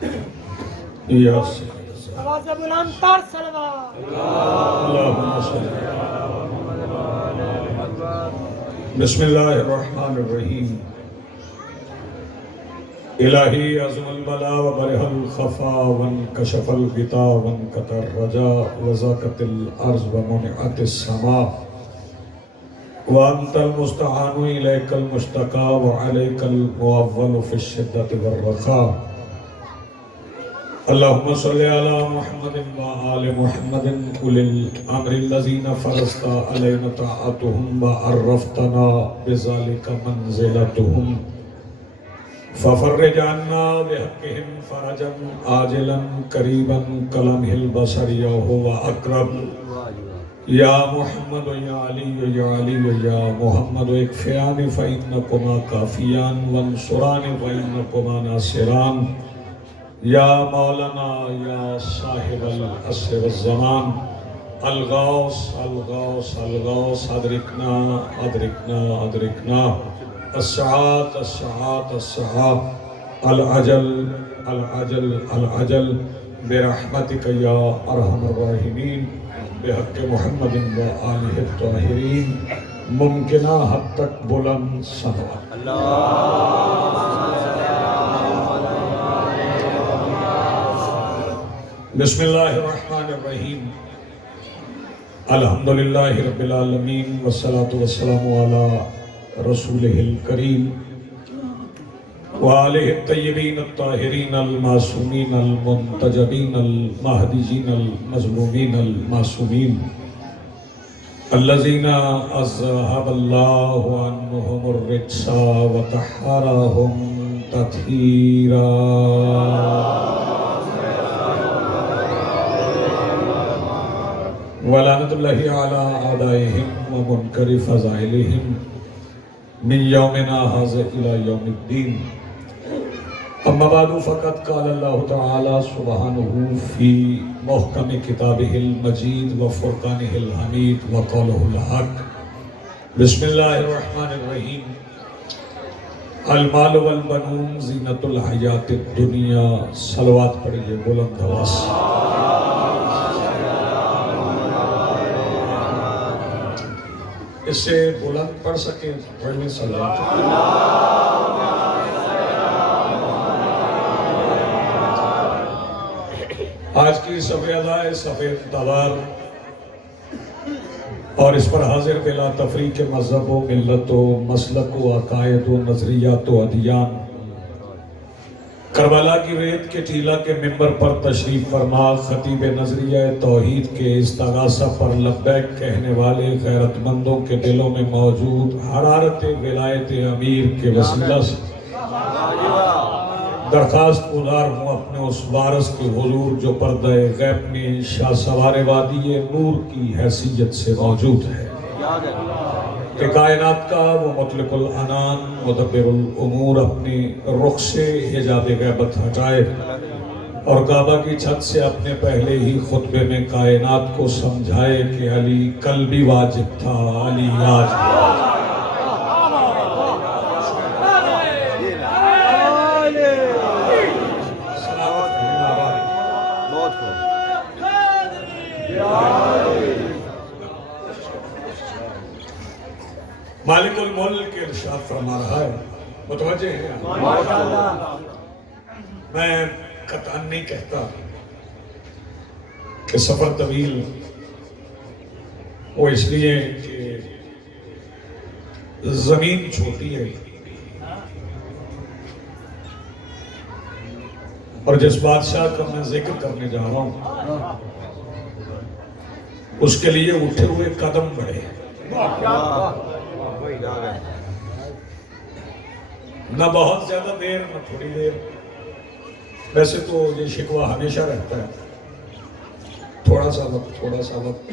یا آواز بلند تر صلوات اللہم صلی بسم اللہ الرحمن الرحیم الہی عظم البلا وبرح الخفا وانکشف الغطا وانقطع الرجا وزاقت الارض ومنعت السماء وانت المستعان الیک المشتقى وعلیک المعول فی الشدۃ والرخاء اللہم صلی علی محمد وآل محمد اولی الامر الذین فرضت علینا طاعتهم وعرفتنا بذلک منزلتهم ففرج عنا بحقهم فرجا عاجلا قریبا کلمہ البصر یا هو اقرب یا محمد یا علی یا علی یا محمد اکفیان فإنکما کافیان وانصران فإنکما ناصران یا مولانا یا صاحب العصر والزمان الغوث الغوث الغوث ادرکنا ادرکنا ادرکنا السعات السعات السعات العجل العجل العجل برحمتک یا ارحم الراحمین بحق محمد و آلہ الطاہرین ممکنہ حد تک بلند صلوات بسم اللہ الرحمن الرحیم الحمدللہ رب العالمین والصلاة والسلام علی رسولہ الکریم وآلہ الطیبین الطاہرین المعصومین المنتجبین المہدیین المظلومین المعصومین الذین اذہب اللہ عنہم الرجس وطہرہم تطہیرا ولعنت اللہ علی اعدائہم ومنکر فضائلہم من یومنا ھذا الی یوم الدین اما بعد فقد قال اللہ تعالی سبحانہ فی محکم کتابہ المجید وفرقانہ الحمید وقولہ الحق بسم اللہ الرحمن الرحیم المال والبنون زینت الحیات الدنیا صلوات پڑھئے بلند آواز اس سے بلند پڑھ سکیں پڑھنے صلوات آج کی صفحہ ادائے صفحہ توار اور اس پر حاضر بلا تفریق مذہب و ملت و مسلک و عقائد و نظریات و ادیان کربلا کی ریت کے ٹیلہ کے ممبر پر تشریف فرما خطیب نظریہ توحید کے استغاثہ پر لبیک کہنے والے غیرت مندوں کے دلوں میں موجود حرارت ولایت امیر کے وسیلہ سے درخواست گزار ہوں اپنے اس وارث کے حضور جو پردہ غیب میں شاہ سوار وادی نور کی حیثیت سے موجود ہے کہ کائنات کا وہ مطلق العنان مدبر الامور اپنے رخ سے حجاب غیبت ہٹائے اور کعبہ کی چھت سے اپنے پہلے ہی خطبے میں کائنات کو سمجھائے کہ علی کل بھی واجب تھا علی آج بھی مالک الملک ارشاد فرما رہا ہے متوجہ ہے میں قطعاً نہیں کہتا کہ سفر طویل وہ اس لیے کہ زمین چھوٹی ہے اور جس بادشاہ کا میں ذکر کرنے جا رہا ہوں اس کے لیے اٹھے ہوئے قدم بڑھے نہ بہت زیادہ دیر نہ تھوڑی دیر ویسے تو یہ شکوہ ہمیشہ رہتا ہے تھوڑا سا وقت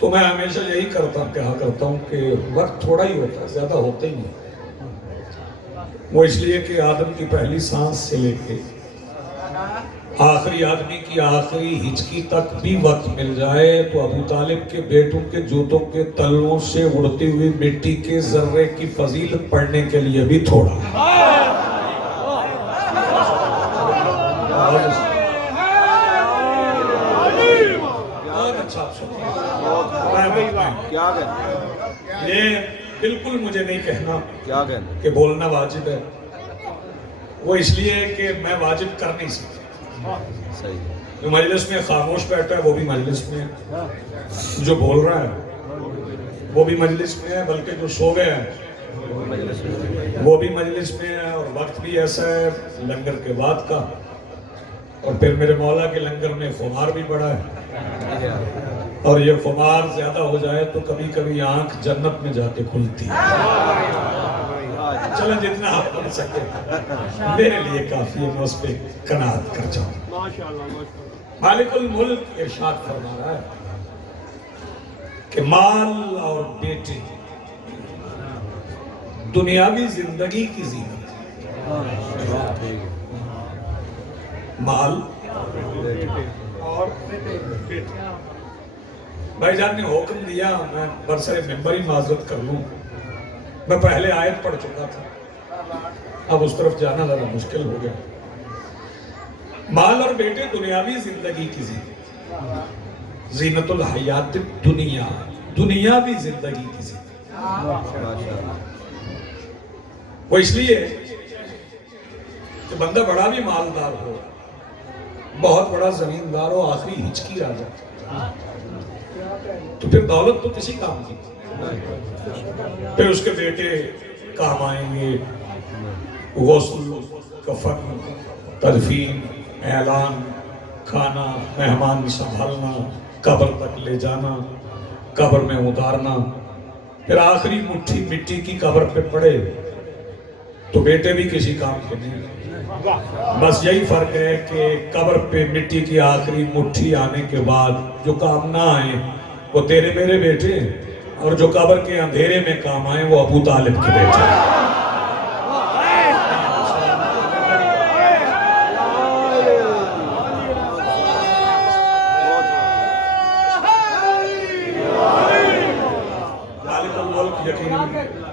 تو میں ہمیشہ یہی کہا کرتا ہوں کہ وقت تھوڑا ہی ہوتا ہے زیادہ ہوتا ہی نہیں وہ اس لیے کہ آدم کی پہلی سانس سے لے کے آخری آدمی کی آخری ہچکی تک بھی وقت مل جائے تو ابو طالب کے بیٹوں کے جوتوں کے تلوں سے اڑتی ہوئی مٹی کے ذرے کی فضیلت پڑھنے کے لیے بھی تھوڑا ہے کیا کہتے یہ بالکل مجھے نہیں کہنا کیا کہتے کہ بولنا واجب ہے، وہ اس لیے کہ میں واجب کر نہیں سکتا۔ صحیح جو مجلس میں خاموش بیٹھا ہے وہ بھی مجلس میں ہے، جو بول رہا ہے وہ بھی مجلس میں ہے، بلکہ جو سو گیا ہے وہ بھی مجلس میں ہے، اور وقت بھی ایسا ہے لنگر کے بعد کا، اور پھر میرے مولا کے لنگر میں خمار بھی بڑا ہے، اور یہ خمار زیادہ ہو جائے تو کبھی کبھی آنکھ جنت میں جا کے کھلتی ہے۔ چلیں جتنا آپ پڑھ سکتے میرے لیے کافی ہے، میں اس پہ قناعت کر جاؤں۔ مالک الملک ارشاد فرما رہا ہے کہ مال اور بیٹے دنیاوی زندگی کی زینت ہے۔ مال اور بیٹے، بھائی جان نے حکم دیا، میں برسر ممبر ہی معذرت کر لوں، میں پہلے آیت پڑھ چکا تھا، اب اس طرف جانا ذرا مشکل ہو گیا۔ مال اور بیٹے دنیاوی زندگی کی زینت، زینت الحیات دنیا، دنیاوی زندگی کی زینت۔ وہ اس لیے کہ بندہ بڑا بھی مالدار ہو، بہت بڑا زمیندار ہو، آخری ہچکی آ جائے تو پھر دولت تو کسی کام کی، پھر اس کے بیٹے کام آئیں گے، غسل، کفن، تدفین، اعلان، کھانا، مہمان سنبھالنا، قبر تک لے جانا، قبر میں اتارنا، پھر آخری مٹھی مٹی کی قبر پہ پڑے تو بیٹے بھی کسی کام کے نہیں۔ بس یہی فرق ہے کہ قبر پہ مٹی کی آخری مٹھی آنے کے بعد جو کام نہ آئے وہ تیرے میرے بیٹے ہیں، اور جو قبر کے اندھیرے میں کام آئے وہ ابو طالب کے بیٹے ہیں۔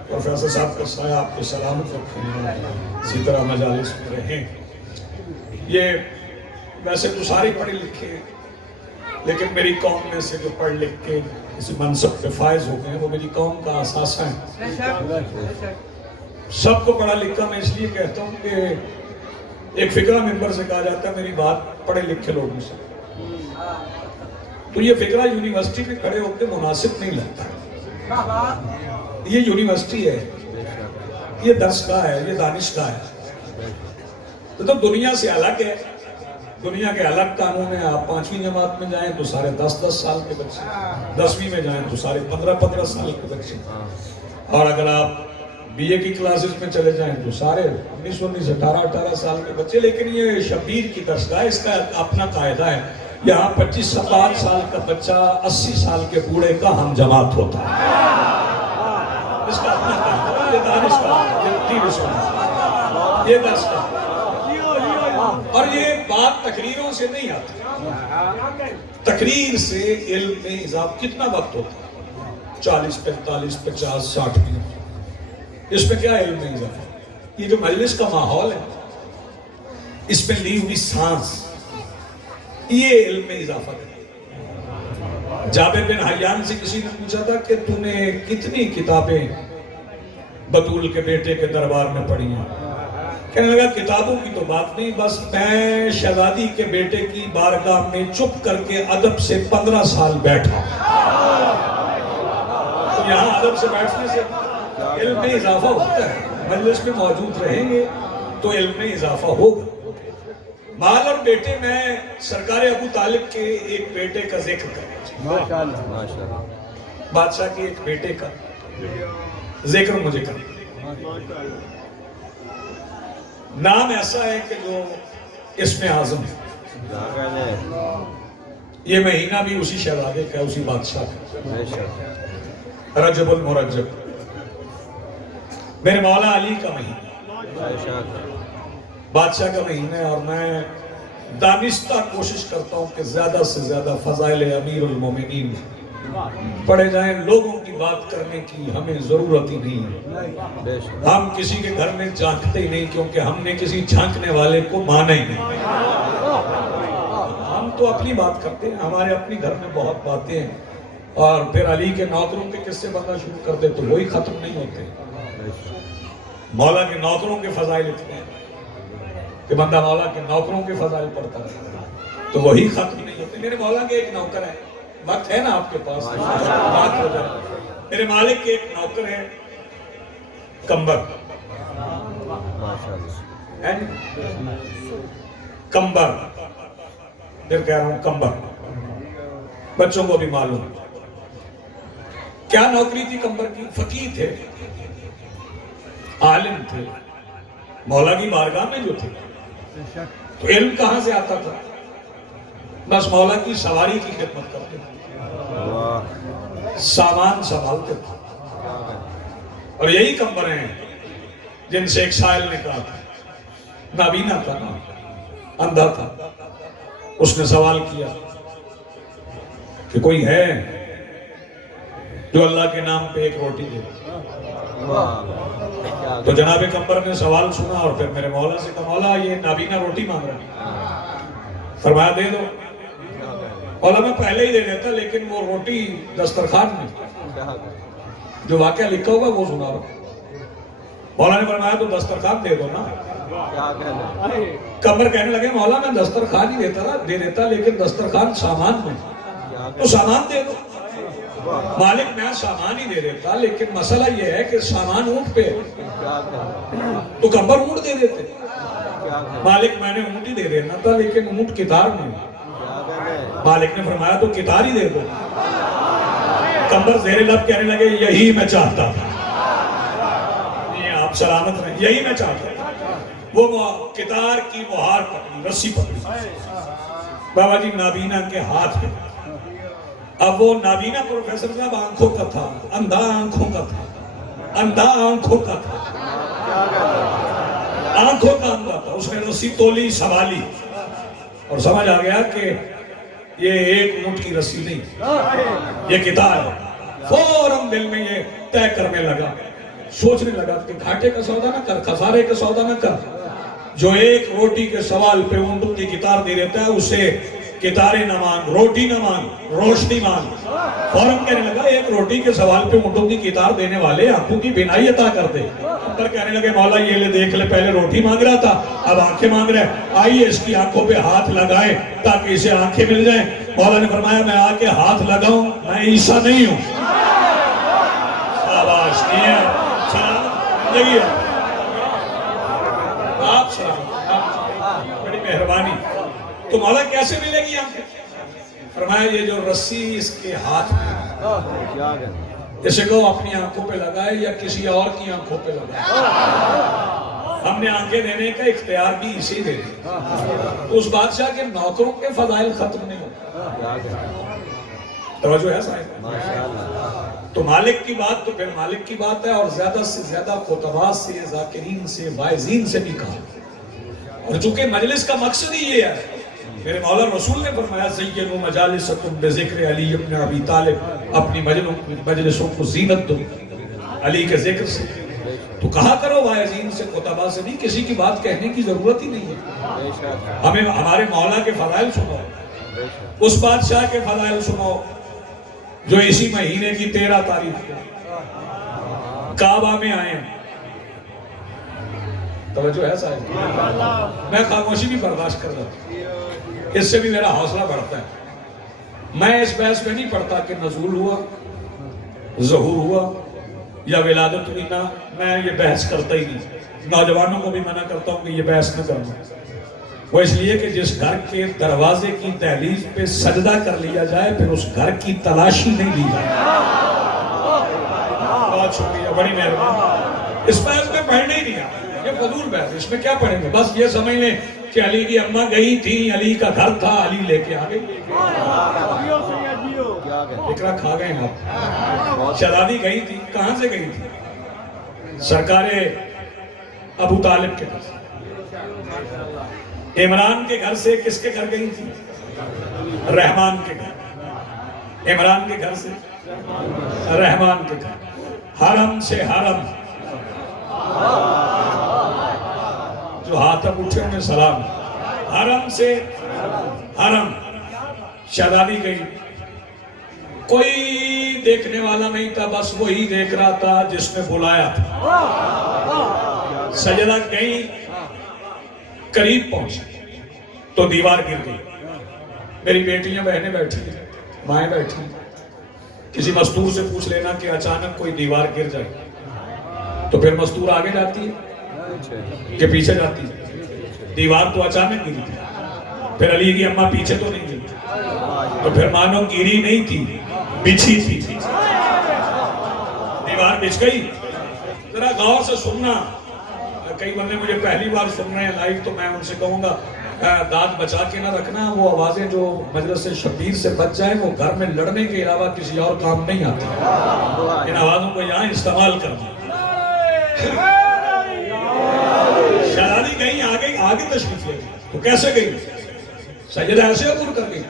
پروفیسر صاحب کا سایہ آپ کے سلامت رکھیں، اسی طرح مجالس میں رہیں۔ یہ ویسے تو سارے پڑھے لکھے ہیں، لیکن میری قوم میں سے جو پڑھ لکھ کے کسی منصب پہ فائز ہو گئے ہیں وہ میری قوم کا اثاثہ ہے۔ سب کو پڑھا لکھا میں اس لیے کہتا ہوں کہ ایک فقرہ ممبر سے کہا جاتا ہے میری بات پڑھے لکھے لوگوں سے، تو یہ فقرہ یونیورسٹی میں کھڑے ہو کے مناسب نہیں لگتا۔ یہ یونیورسٹی ہے، یہ درسگاہ ہے، یہ دانشگاہ ہے، تو دنیا سے الگ ہے، دنیا کے الگ قانون ہیں۔ آپ 5ویں جماعت میں جائیں تو سارے 10 سال کے بچے، 10ویں میں جائیں تو سارے 15 سال کے بچے، اور اگر آپ بی اے کی کلاسز میں چلے جائیں تو سارے 19 18 سال کے بچے۔ لیکن یہ شبیر کی درسگاہ ہے، اس کا اپنا قاعدہ ہے، یہاں 25 سال کا بچہ 80 سال کے بوڑھے کا ہم جماعت ہوتا ہے، اس کا اپنا قاعدہ ہے، یہ دانشگاہ، یہ درسگاہ، اور یہ بات تقریروں سے نہیں آتی۔ تقریر سے علم میں اضافہ کتنا وقت ہوتا ہے؟ 40 45 50 60 منٹ، اس میں کیا علم میں اضافہ؟ یہ جو مجلس کا ماحول ہے، اس میں لی ہوئی سانس، یہ علم میں اضافہ کرتا۔ جابر بن حیان سے کسی نے پوچھا تھا کہ تو نے کتنی کتابیں بطول کے بیٹے کے دربار میں پڑھی ہیں؟ کہنے لگا کتابوں کی تو بات نہیں، بس میں شہزادی کے بیٹے کی بارگاہ میں چپ کر کے ادب سے 15 سال بیٹھا۔ تو یہاں ادب سے بیٹھنے سے علم میں اضافہ ہوتا ہے، مجلس میں موجود رہیں گے تو علم میں اضافہ ہوگا۔ مال اور بیٹے، میں سرکار ابو طالب کے ایک بیٹے کا ذکر کرنا، بادشاہ کے ایک بیٹے کا ذکر مجھے کرنا۔ نام ایسا ہے کہ جو اسم اعظم ہے، یہ مہینہ بھی اسی شہزادے کا، اسی بادشاہ کا، رجب المرجب، میرے مولا علی کا مہینہ، بادشاہ کا مہینہ ہے، اور میں دانستہ کوشش کرتا ہوں کہ زیادہ سے زیادہ فضائل امیر المومنین پڑھے جائیں۔ لوگوں کی بات کرنے کی ہمیں ضرورت ہی نہیں ہے، ہم کسی کے گھر میں جھانکتے ہی نہیں، کیونکہ ہم نے کسی جھانکنے والے کو مانا ہی نہیں۔ ہم تو اپنی بات کرتے ہیں، ہمارے اپنی گھر میں بہت باتیں ہیں، اور پھر علی کے نوکروں کے قصے بننا شروع کر دے تو وہی ختم نہیں ہوتے. مولا کے نوکروں کے فضائل اتنے ہیں کہ بندہ مولا کے نوکروں کے فضائل پڑھتا ہے تو وہی ختم نہیں ہوتے. میرے مولا کے ایک نوکر ہے, وقت ہے نا آپ کے پاس, بات ہو جائے. میرے مالک کے ایک نوکر ہے کمبر, کمبر, پھر کہہ رہا ہوں کمبر, بچوں کو بھی معلوم. کیا نوکری تھی کمبر کی؟ فقیہ تھے, عالم تھے, مولا کی بارگاہ میں جو تھے. تو علم کہاں سے آتا تھا؟ بس مولا کی سواری کی خدمت کرتے تھے, سامان سنبھالتے تھے. اور یہی کمبر ہیں جن سے ایک سائل نے کہا تھا, نابینا تھا نا, اندھا تھا, اس نے سوال کیا کہ کوئی ہے جو اللہ کے نام پہ ایک روٹی دے؟ تو جناب کمبر نے سوال سنا اور پھر میرے مولا سے کہا, مولا یہ نابینا روٹی مانگ رہا ہے. فرمایا دے دو. مولا میں پہلے ہی دے دیتا لیکن وہ روٹی دسترخوان میں, جو واقعہ لکھا ہوگا وہ سنا رہا. مولا نے فرمایا تو دسترخوان دے دو نا. کمبر کہنے لگے مولا میں دسترخوان ہی دے دیتا لیکن دسترخوان سامان میں, تو سامان دے دو. مالک میں سامان ہی دے دیتا لیکن مسئلہ یہ ہے کہ سامان اونٹ پہ تو کمبر اونٹ دے دیتے. مالک میں نے اونٹ ہی دے دینا تھا لیکن اونٹ کتار میں. مالک نے فرمایا تو کتار ہی دے دو. کمبر زیر لب کہنے لگے یہی میں چاہتا تھا. آپ سلامت رہیں, یہی میں چاہتا تھا. وہ کتار کی مہار پکڑی, رسی پکڑی, بابا جی نابینا کے ہاتھ میں. اب وہ نابینا پروفیسر صاحب آنکھوں کا تھا, اندھا آنکھوں کا تھا, اندھا آنکھوں کا تھا, آنکھوں کا اندھا تھا. اس نے رسی تولی, سنبھالی اور سمجھ آ گیا کہ یہ ایک اونٹ کی رسی نہیں, یہ کتار ہے. فوراً دل میں یہ طے کرنے لگا, سوچنے لگا کہ گھاٹے کا سودا نہ کر, خسارے کا سودا نہ کر. جو ایک روٹی کے سوال پہ اونٹوں کی کتار دے دیتا ہے اسے کتاریں نہ مان, روٹی نہ مان, روشنی مان. فوراً کہنے لگا ایک روٹی کے سوال پہ اونٹوں کی کتار دینے والے آنکھوں کی بینائی عطا کر دے. پر کہنے لگے مولا یہ لے دیکھ لے, پہلے روٹی مانگ رہا تھا اب آنکھیں مانگ رہے, آئیے اس کی آنکھوں پہ ہاتھ لگائے تاکہ اسے آنکھیں مل جائیں. مولا نے فرمایا میں آ کے ہاتھ لگاؤں, میں عیسیٰ نہیں ہوں. شاباش, نہیں ہے زندگی ہے. آپ سلام, بڑی مہربانی. تو مولا کیسے ملے گی آنکھیں؟ فرمایا یہ جو رسی اس کے ہاتھ میں, جیسے کہ وہ اپنی آنکھوں پہ لگائے یا کسی اور کی آنکھوں پہ لگائے. ہم نے آنکھیں دینے کا اختیار بھی اسی دے دیا. تو اس بادشاہ کے نوکروں کے فضائل ختم نہیں ہوتے. توجہ ہے صاحب؟ تو مالک کی بات تو پھر مالک کی بات ہے, اور زیادہ سے زیادہ خطبات سے, ذاکرین سے, واعظین سے بھی کہا. اور چونکہ مجلس کا مقصد ہی یہ ہے, میرے مولا رسول نے فرمایا زینوا مجالسکم بذکر علی ابن ابی طالب, اپنی مجلسوں کو زینت دو علی کے ذکر سے. تو کہا کرو واعظین سے, خطباء سے نہیں, کسی کی بات کہنے کی ضرورت ہی نہیں ہے. ہمیں ہمارے مولا کے فضائل سنو, اس بادشاہ کے فضائل سنو جو اسی مہینے کی 13 تاریخ کو کعبہ میں آئے ہیں. توجہ ہے صاحب؟ میں خاموشی بھی برداشت کر رہا ہوں, اس سے بھی میرا حوصلہ بڑھتا ہے. میں اس بحث پہ نہیں پڑھتا کہ نزول ہوا, ظہور ہوا یا ولادت ہوئی, نہ میں یہ بحث کرتا ہی نہیں. نوجوانوں کو بھی منع کرتا ہوں کہ یہ بحث نہ کرنا. وہ اس لیے کہ جس گھر کے دروازے کی دہلیز پہ سجدہ کر لیا جائے پھر اس گھر کی تلاشی نہیں لی جائے. بہت شکریہ, بڑی مہربانی. اس بحث میں پڑھنے ہی نہیں آتا, یہ فضول بحث, اس میں کیا پڑھیں گے؟ بس یہ سمجھ لیں کہ علی کی اماں گئی تھی, علی کا گھر تھا, علی لے کے آ گئی. اقرا کھا گئے ہیں آپ. شہزادی گئی تھی, کہاں سے گئی تھی؟ سرکار ابو طالب کے گھر سے. عمران کے گھر سے کس کے گھر گئی تھی؟ رحمان کے گھر. عمران کے گھر سے رحمان کے گھر. حرم سے حرم, جو ہاتھ اب اٹھے انہیں سلام. حرم سے حرم شہزادی گئی. کوئی دیکھنے والا نہیں تھا، بس وہی دیکھ رہا تھا جس نے بلایا تھا۔ سجدہ گئی، قریب پہنچی تو دیوار گر گئی۔ میری بیٹیاں بہنیں بیٹھی ہیں، مائیں بیٹھی ہیں، کسی مستور سے پوچھ لینا کہ اچانک کوئی دیوار گر جائے تو پھر مستور آگے جاتی ہے کہ پیچھے جاتی ہے؟ دیوار تو اچانک گری تھی، پھر علی کی اماں پیچھے تو نہیں گری، تو پھر مانو گری نہیں تھی، بچھی تھی۔ دیوار بچھ گئی۔ ذرا غور سے سننا، کئی بندے مجھے پہلی بار سن رہے ہیں لائیو، تو میں ان سے کہوں گا دانت بچا کے نہ رکھنا، وہ آوازیں جو مجلس شبیر سے بچ جائیں وہ گھر میں لڑنے کے علاوہ کسی اور کام نہیں آتی، ان آوازوں کو یہاں استعمال کرنا۔ شہزادی گئی، آگے تشریف لے گئی، تو کیسے گئی؟ سجدہ ایسے عبور کر گئی؟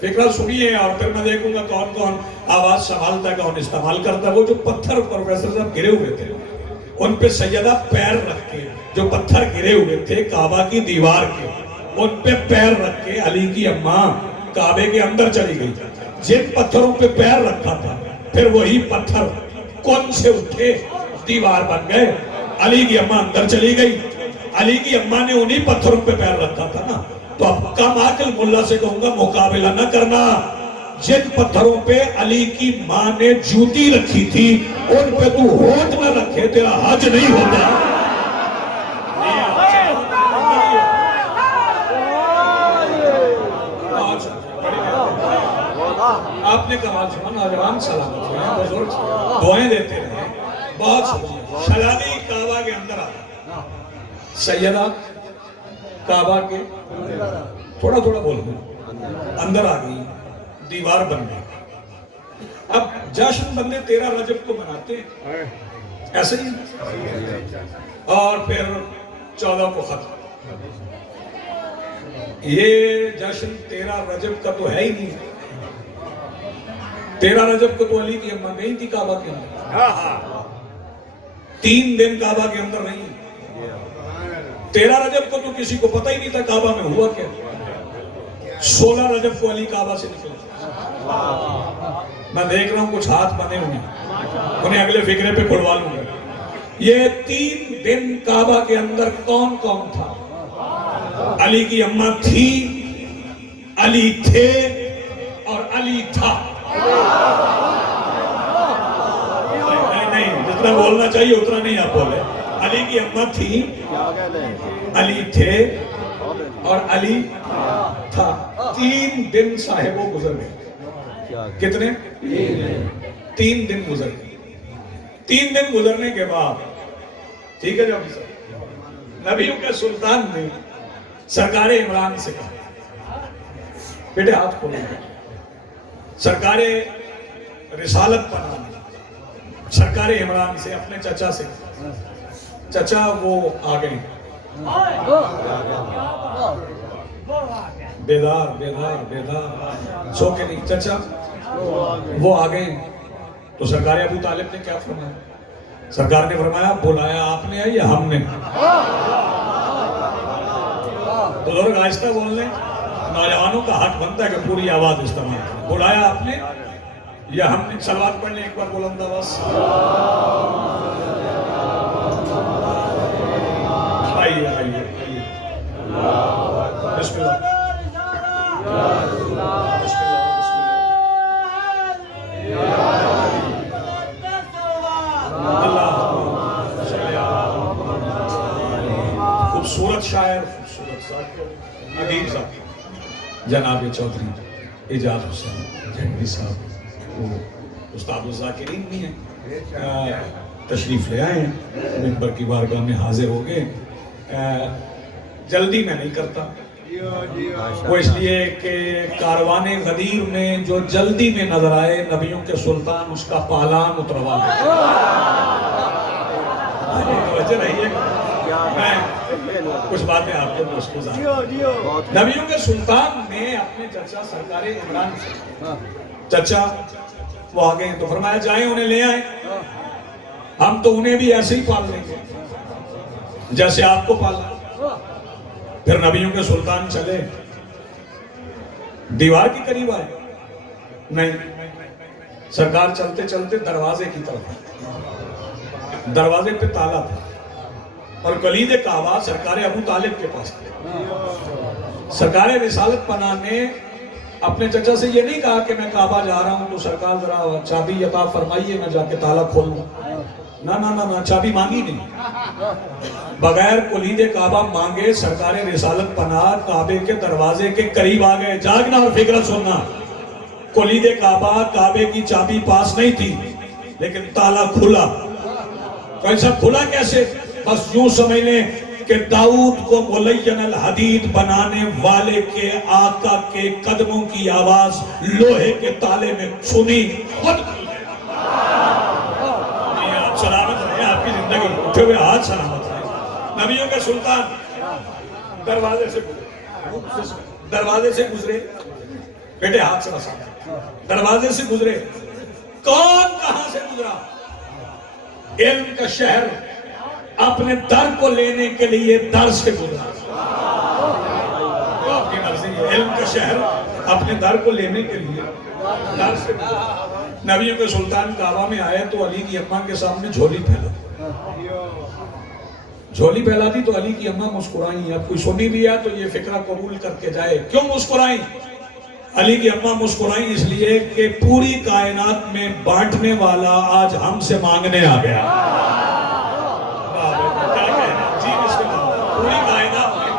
فکرہ سنیے اور پھر میں دیکھوں گا کون کون آواز سنبھالتا ہے، کون استعمال کرتا ہے۔ وہ جو پتھر پروفیسر صاحب گرے ہوئے تھے ان پہ سیدہ پیر رکھ کے، جو پتھر گرے ہوئے تھے کعبہ کی دیوار کے، ان پہ پیر رکھ کے علی کی اماں کعبے کے اندر چلی گئی۔ جن پتھروں پہ پیر رکھا تھا پھر وہی پتھر کون سے اٹھے دیوار بن گئے۔ علی کی اماں اندر چلی گئی، علی کی اماں نے انہی پتھروں پہ پیر رکھا تھا نا، تو اب کم عقل ملا سے کہوں گا مقابلہ نہ کرنا۔ جن پتھروں پہ علی کی ماں نے جوتی رکھی تھی ان پہ تو ہونٹ نہ رکھے، تیرا حج نہیں ہوتا۔ آپ نے کہا نوجوان سلامت ہوئے، بزرگ دعائیں دیتے رہے، بہت شکریہ۔ شہزادی کعبہ کے اندر آ، سیدہ کعبہ کے تھوڑا بول گئی، اندر آ گئی، دیوار بن گئی۔ اب جشن بندے 13 رجب کو مناتے ہیں ایسے ہی، اور پھر 14 کو ختم۔ یہ جشن 13 رجب کا تو ہے ہی نہیں۔ 13 رجب کو تو علی کی اماں گئی تھی کعبہ کے اندر، 3 دن کعبہ کے اندر نہیں۔ 13 رجب کو تو کسی کو پتہ ہی نہیں تھا کعبہ میں ہوا کیا۔ 16 رجب کو علی کعبہ سے نکلے۔ میں دیکھ رہا ہوں کچھ ہاتھ بنے ہوئے ہیں، انہیں اگلے فکرے پہ کھڑوا لوں گا۔ یہ 3 دن کعبہ کے اندر کون کون تھا؟ علی کی اماں تھی، علی تھے اور علی تھا۔ نہیں، جتنا بولنا چاہیے اتنا نہیں آپ بولے۔ علی کی اماں تھی، علی تھے اور علی تھا۔ 3 دن صاحبوں گزر گئے۔ کتنے؟ 3 دن گزر گئے۔ 3 دن گزرنے کے بعد ٹھیک ہے جب نبیوں کے سلطان نے سرکار عمران سے کہا، بیٹے ہاتھ کھولو، سرکار رسالت پر سرکار عمران سے اپنے چچا سے، چچا وہ آ گئے، بیدار سو کے نہیں، چچا وہ آ گئے۔ تو سرکار ابو طالب نے کیا فرمایا؟ سرکار نے فرمایا بلایا آپ نے یا ہم نے؟ بزرگ آہستہ بول لیں، نوجوانوں کا حق بنتا ہے کہ پوری آواز استعمال کریں۔ بلایا آپ نے یا ہم نے؟ صلوات پڑھ لیں ایک بار بلند آواز۔ آئیے بسم اللہ، خوبصورت شاعر، خوبصورت ذاکر، ندیم صاحب، جناب چودھری اعجاز حسین جھنڈی صاحب، وہ استاد الذاکرین بھی ہیں، تشریف لے آئے ہیں، منبر کی بارگاہ میں حاضر ہو گئے۔ جلدی میں نہیں کرتا، وہ اس لیے کہ کاروان غدیر میں جو جلدی میں نظر آئے نبیوں کے سلطان اس کا پالان اتروا لے۔ توجہ رہیے، میں کچھ باتیں آپ کو مشکوز آئیں۔ نبیوں کے سلطان نے اپنے چچا سرکار عمران سے، چچا وہ آگے ہیں تو فرمایا جائیں انہیں لے آئیں، ہم تو انہیں بھی ایسے ہی پال لیں گے جیسے آپ کو پالا۔ پھر نبیوں کے سلطان چلے، دیوار کے قریب آئے، نہیں سرکار چلتے چلتے دروازے کی طرف، دروازے پہ تالا تھا اور کلید کعبہ سرکار ابو طالب کے پاس تھا۔ سرکار رسالت پناہ نے اپنے چچا سے یہ نہیں کہا کہ میں کعبہ جا رہا ہوں تو سرکار ذرا چابی عطا فرمائیے، میں جا کے تالا کھولوں۔ نہ چابی مانگی نہیں، بغیر کلید کعبہ مانگے سرکار رسالت پناہ کعبے کے دروازے کے قریب آ گئے۔ جاگنا اور فکر سننا، کلید کعبہ کعبے کی چابی پاس نہیں تھی لیکن تالا کھلا۔ کیسا کھلا کیسے؟ بس یوں سمجھ لیں کہ داؤد کو ملین الحدید بنانے والے کے آقا کے قدموں کی آواز لوہے کے تالے میں سنی، خود کھل گئے۔ آپ سلامت رہے، آپ کی زندگی اٹھے ہوئے ہاتھ سلامت رہے۔ نبیوں کے سلطان دروازے سے گزرے، دروازے سے گزرے، بیٹے ہاتھ سے بسا، دروازے سے گزرے۔ کون کہاں سے گزرا؟ علم کا شہر اپنے در کو لینے کے لیے در سے گزرا۔ آپ کی مرضی ہے، علم کا شہر اپنے در کو لینے کے لیے در سے گزرا۔ نبیوں کے سلطان کعبہ میں آئے تو علی کی اماں کے سامنے جھولی پھیلا، جھولی پھیلا دی تو علی کی اماں مسکرائیں۔ اب کوئی سنی بھی ہے تو یہ فکرہ قبول کر کے جائے، کیوں مسکرائیں؟ علی کی اماں مسکرائیں اس لیے کہ پوری کائنات میں بانٹنے والا آج ہم سے مانگنے آ گیا۔ پوری کائنات میں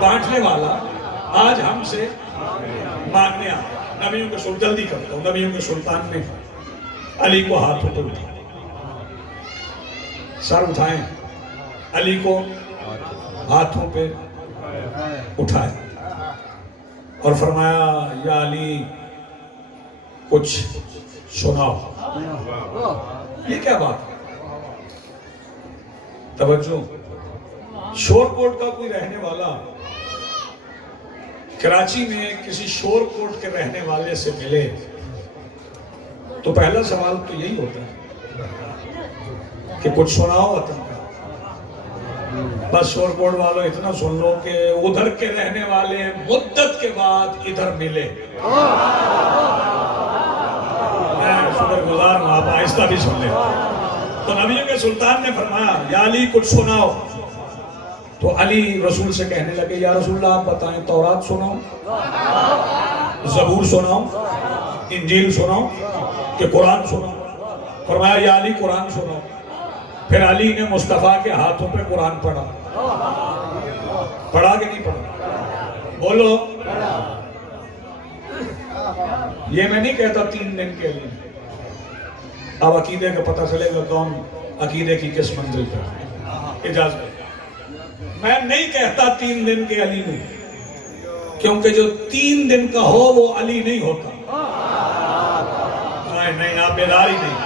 بانٹنے والا آج ہم سے مانگنے آ گیا۔ نبیوں کے سلطان، جلدی کرتا ہوں، نبیوں کے سلطان نے علی کو ہاتھوں پہ اٹھایا، سر اٹھائیں، علی کو ہاتھوں پہ اٹھایا اور فرمایا یا علی کچھ سناؤ۔ یہ کیا بات ہے؟ توجہ، شور کوٹ کا کوئی رہنے والا کراچی میں کسی شور کوٹ کے رہنے والے سے ملے تو پہلا سوال تو یہی ہوتا ہے کہ کچھ سناؤ وطن کا۔ بس شور کوٹ والوں اتنا سن لو کہ ادھر کے رہنے والے مدت کے بعد ادھر ملے۔ میں شکر گزار ہوں، آپ آہستہ بھی سن لیں۔ تو نبیوں کے سلطان نے فرمایا یا علی کچھ سناؤ۔ تو علی رسول سے کہنے لگے یا رسول اللہ آپ بتائیں، تورات سناؤ، زبور سناؤ، انجیل سناؤ کہ قرآن سناؤ؟ فرمایا یا علی قرآن سناؤ۔ پھر علی نے مصطفیٰ کے ہاتھوں پہ قرآن پڑھا، پڑھا کہ نہیں پڑھا؟ بولو۔ یہ میں نہیں کہتا 3 دن کے لیے، اب عقیدے کا پتہ چلے گا کون عقیدے کی کس منزل پر۔ اجازت میں نہیں کہتا 3 دن کے علی نہیں، کیونکہ جو 3 دن کا ہو وہ علی نہیں ہوتا۔ نہیں، آپ بیداری نہیں،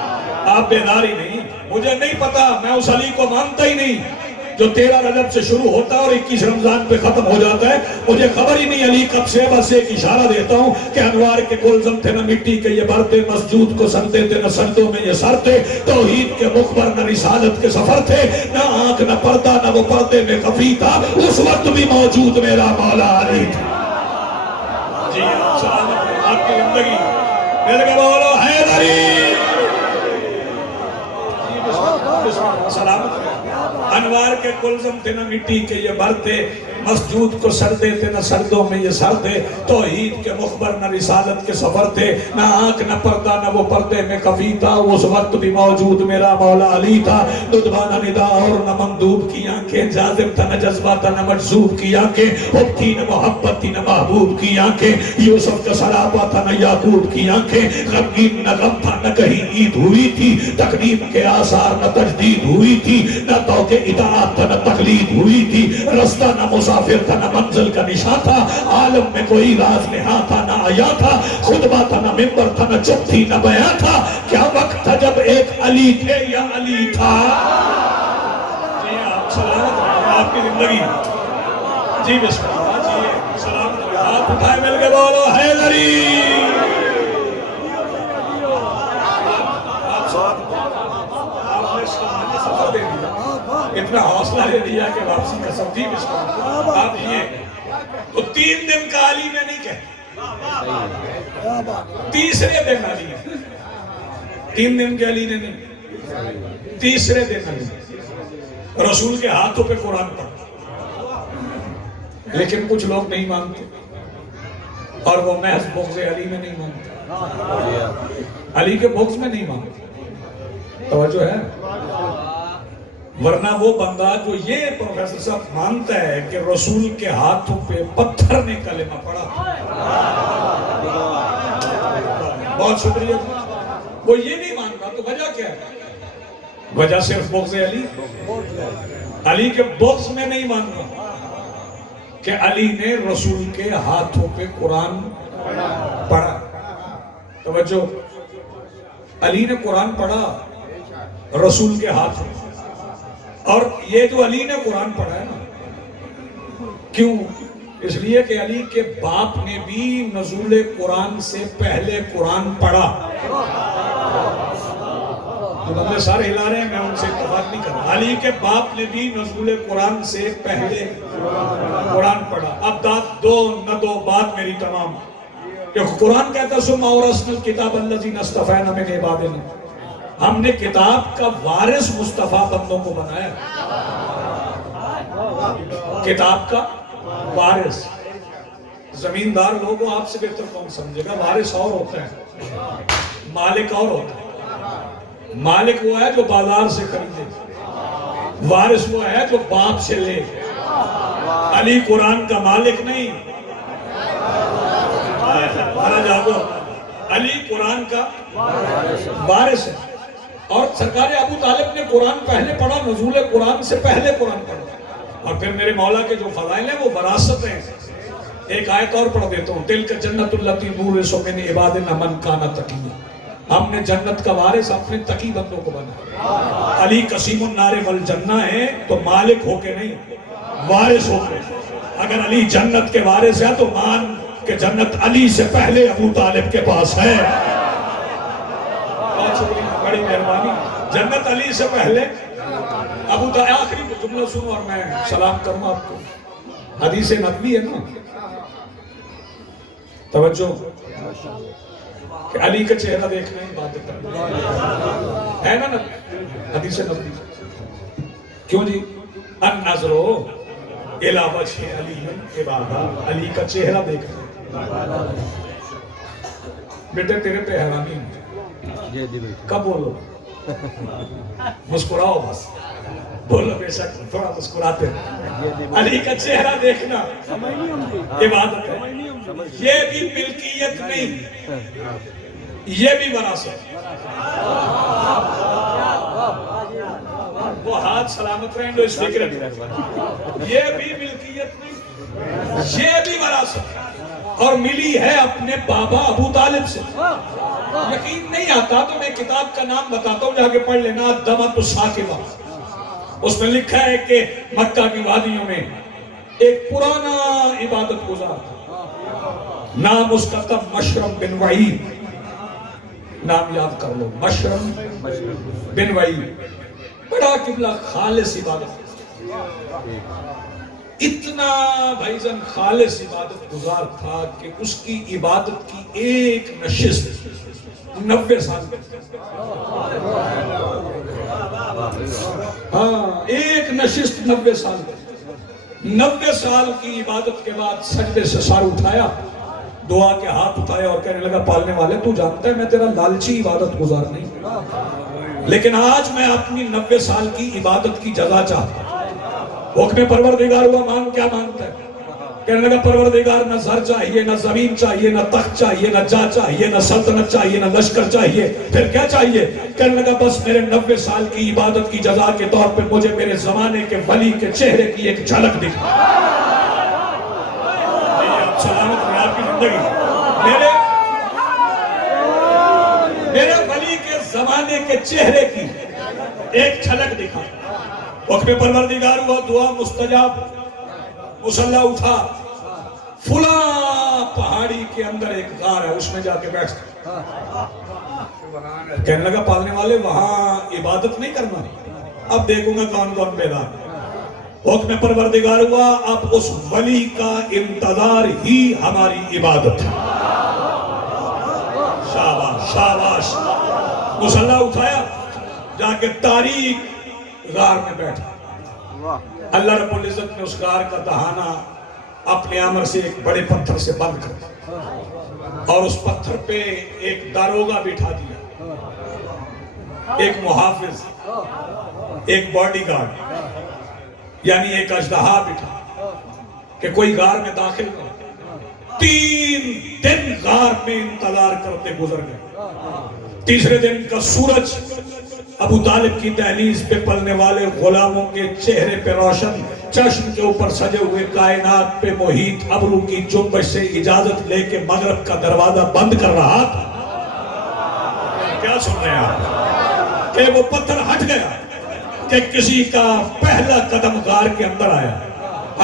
آپ بیداری نہیں۔ مجھے نہیں پتا، میں اس علی کو مانتا ہی نہیں جو 13 رجب سے شروع ہوتا ہے اور 21 رمضان پہ ختم ہو جاتا ہے۔ مجھے خبر ہی نہیں علی کب سے، بس ایک اشارہ دیتا ہوں کہ انوار کے گلزم تھے نہ مٹی کے یہ برتے، مسجود کو سنتے تھے نہ سجدوں میں یہ سر تھے، توحید کے مخبر نہ رسالت کے سفر تھے، نہ آنکھ نہ پردہ نہ وہ پردے میں خفی تھا، اس وقت بھی موجود میرا مولا علی تھا۔ جی سلامت ہے آپ کی زندگی، میرے کے بولو حیدری، سلامت ہے۔ انوار کے گلزم تھے نہ مٹی کے یہ برتے، مسجود کو سردے تھے نہ سردوں میں یہ سر تھے، توحید کے مخبر نہ رسالت کے سفر تھے، نہ آنکھ نہ پردہ نہ وہ پردے میں خفی تھا، اس وقت بھی موجود میرا مولا علی تھا۔ دودھوا نہ ندا اور نہ مندوب کی آنکھیں، جاذب تھا نہ جذبہ تھا نہ مجذوب کی آنکھیں، حب تھی نہ محبت تھی نہ محبوب کی آنکھیں، یوسف کا سراپا تھا نہ یعقوب کی آنکھیں، غمگین نہ غم تھا نہ کہیں عید ہوئی تھی، تقدیم کے آثار نہ تجدید ہوئی تھی، نہ توقع اطاعت تھا نہ تقلید ہوئی تھی، رستہ نہ مسافر تھا نہ منزل کا نشاں تھا، عالم میں کوئی راز نہاں تھا نہ آیا تھا، خطبہ تھا نہ منبر تھا نہ چپ تھی نہ بیاں تھا، کیا وقت تھا جب ایک علی تھے یا علی تھا؟ جی آپ سلامت رہے آپ کی زندگی، جی بسم اللہ، جی سلامت رہے، ہاتھ اٹھائے مل کے بولو حیدری۔ اتنا حوصلہ دے دیا کہ واپسی کا سمجھی بسم اللہ۔ آپ یہ تو 3 دن کا علی میں نہیں کہتے، تیسرے دن علی ہے۔ 3 دن کے علی نے نہیں، تیسرے دن علی رسول کے ہاتھوں پہ قرآن پڑھا، لیکن کچھ لوگ نہیں مانتے اور وہ محض بغض علی میں نہیں مانتے، علی کے بغض میں نہیں مانتے، توجہ ہے؟ ورنہ وہ بندہ جو یہ پروفیسر صاحب مانتا ہے کہ رسول کے ہاتھوں پہ پتھر نے کلمہ پڑھا، بہت شکریہ، وہ یہ نہیں مان رہا، تو وجہ کیا ہے؟ وجہ صرف بغض علی، علی کے بغض میں نہیں مان رہا کہ علی نے رسول کے ہاتھوں پہ قرآن پڑھا۔ توجہ، علی نے قرآن پڑھا رسول کے ہاتھوں، اور یہ جو علی نے قرآن پڑھا ہے نا، کیوں؟ اس لیے کہ علی کے باپ نے بھی نزول قرآن سے پہلے قرآن پڑھا۔ جو بندے سارے ہلا رہے ہیں میں ان سے اتفاق نہیں کر رہا، علی کے باپ نے بھی نزول قرآن سے پہلے قرآن پڑھا۔ اب دو نہ دو بات میری تمام، کہ قرآن کہتا ہے ثم اورثنا الکتاب الذین اصطفینا من عبادنا، ہم نے کتاب کا وارث مصطفیٰ بندوں کو بنایا، کتاب کا وارث۔ زمیندار لوگوں آپ سے بہتر کون سمجھے گا، وارث اور ہوتا ہے، مالک اور ہوتا ہے۔ مالک وہ ہے جو بازار سے خریدے، وارث وہ ہے جو باپ سے لے۔ علی قرآن کا مالک نہیں، علی قرآن کا وارث ہے۔ اور سرکار ابو طالب نے قرآن پہلے پڑھا، نزول قرآن سے پہلے قرآن پڑھا۔ اور پھر میرے مولا کے جو فضائل ہیں وہ وراثت ہیں۔ ایک آیت اور پڑھ دیتا ہوں، تلک جنت التی نورث من عبادنا من کان تقیا، ہم نے جنت کا وارث اپنے تقی بندوں کو بنا۔ علی قسیم النار والجنہ ہے تو مالک ہو کے نہیں، وارث ہو کے۔ اگر علی جنت کے وارث ہے تو مان کہ جنت علی سے پہلے ابو طالب کے پاس ہے۔ بہت شکریہ، بڑی مہربانی۔ جنت علی سے پہلے ابو طالب۔ آخری جملہ سنو اور میں سلام کروں آپ کو، حدیث نبوی ہے نا، توجہ، کہ علی کا چہرہ دیکھنا عبادت ہے نا، حدیث نبوی۔ کیوں جی؟ النظر الی وجہ علی عبادت، علی کا چہرہ دیکھنا۔ بیٹے تیرے پہ حیرانی کب بولو، مسکراؤ بس، بولو بے شک تھوڑا مسکراتے۔ علی کا چہرہ دیکھنا عبادت ہے، یہ بھی ملکیت نہیں، یہ بھی وراثت۔ وہ ہاتھ سلامت رہیں جو اس فکر میں، یہ بھی ملکیت نہیں، یہ بھی وراثت، اور ملی ہے اپنے بابا ابو طالب سے۔ یقین نہیں آتا تو میں کتاب کا نام بتاتا ہوں، جا کے پڑھ لینا، الدمۃ الثاقبہ۔ اس میں لکھا ہے کہ مکہ کی وادیوں میں ایک پرانا عبادت گزار تھا، نام اس کا تھا مشرم بن وعید، نام یاد کر لو، مشرم بن وعید، بڑا قبلہ خالص عبادت، اتنا بھائی جان خالص عبادت گزار تھا کہ اس کی عبادت کی ایک نشست 90 سال، ہاں ایک نشست 90 سال، 90 سال کی عبادت کے بعد سجدے سے سر اٹھایا، دعا کے ہاتھ اٹھایا اور کہنے لگا پالنے والے تو جانتا ہے میں تیرا لالچی عبادت گزار نہیں، لیکن آج میں اپنی 90 سال کی عبادت کی جزا چاہتا ہوں۔ حکم پروردگار ہوا، مان کیا مانتا ہے؟ کہنے لگا پروردگار نہ زر چاہیے، نہ زمین چاہیے، نہ تخت چاہیے، نہ جا چاہیے، نہ سلطنت چاہیے، نہ لشکر چاہیے، پھر کیا چاہیے؟ کہنے لگا بس میرے 90 سال کی عبادت کی جزا کے طور پہ مجھے میرے زمانے کے ولی کے چہرے کی ایک جھلک دکھا۔ سلامت رہے آپ کی زندگی، میرے ولی کے زمانے کے چہرے کی ایک جھلک دکھا۔ حکم پروردگار ہوا، دعا مستجاب، مصلی اٹھا، فلاں پہاڑی کے اندر ایک غار ہے اس میں جا کے بیٹھ، کہنے لگا پالنے والے وہاں عبادت نہیں کرنا، اب دیکھوں گا کون کون پیدا۔ حکم پروردگار ہوا، اب اس ولی کا انتظار ہی ہماری عبادت ہے۔ شاباش شاباش، مصلا اٹھایا، جا کے تاریک غار میں بیٹھا. اللہ رب العزت نے اس غار کا دہانہ اپنے امر سے ایک بڑے پتھر سے بند کر دیا اور اس پتھر پہ ایک داروغہ بٹھا دیا، ایک محافظ، ایک باڈی گارڈ، یعنی ایک اژدہا بٹھا کہ کوئی غار میں داخل نہ ہو. 3 دن غار میں انتظار کرتے گزر گئے. تیسرے دن کا سورج ابو طالب کی دہلیز پہ پلنے والے غلاموں کے چہرے پہ روشن، چشم کے اوپر سجے ہوئے کائنات پہ محیط ابرو کی جنبش سے اجازت لے کے مغرب کا دروازہ بند کر رہا تھا. کیا سن رہے ہیں آپ؟ کہ وہ پتھر ہٹ گیا کہ کسی کا پہلا قدم غار کے اندر آیا.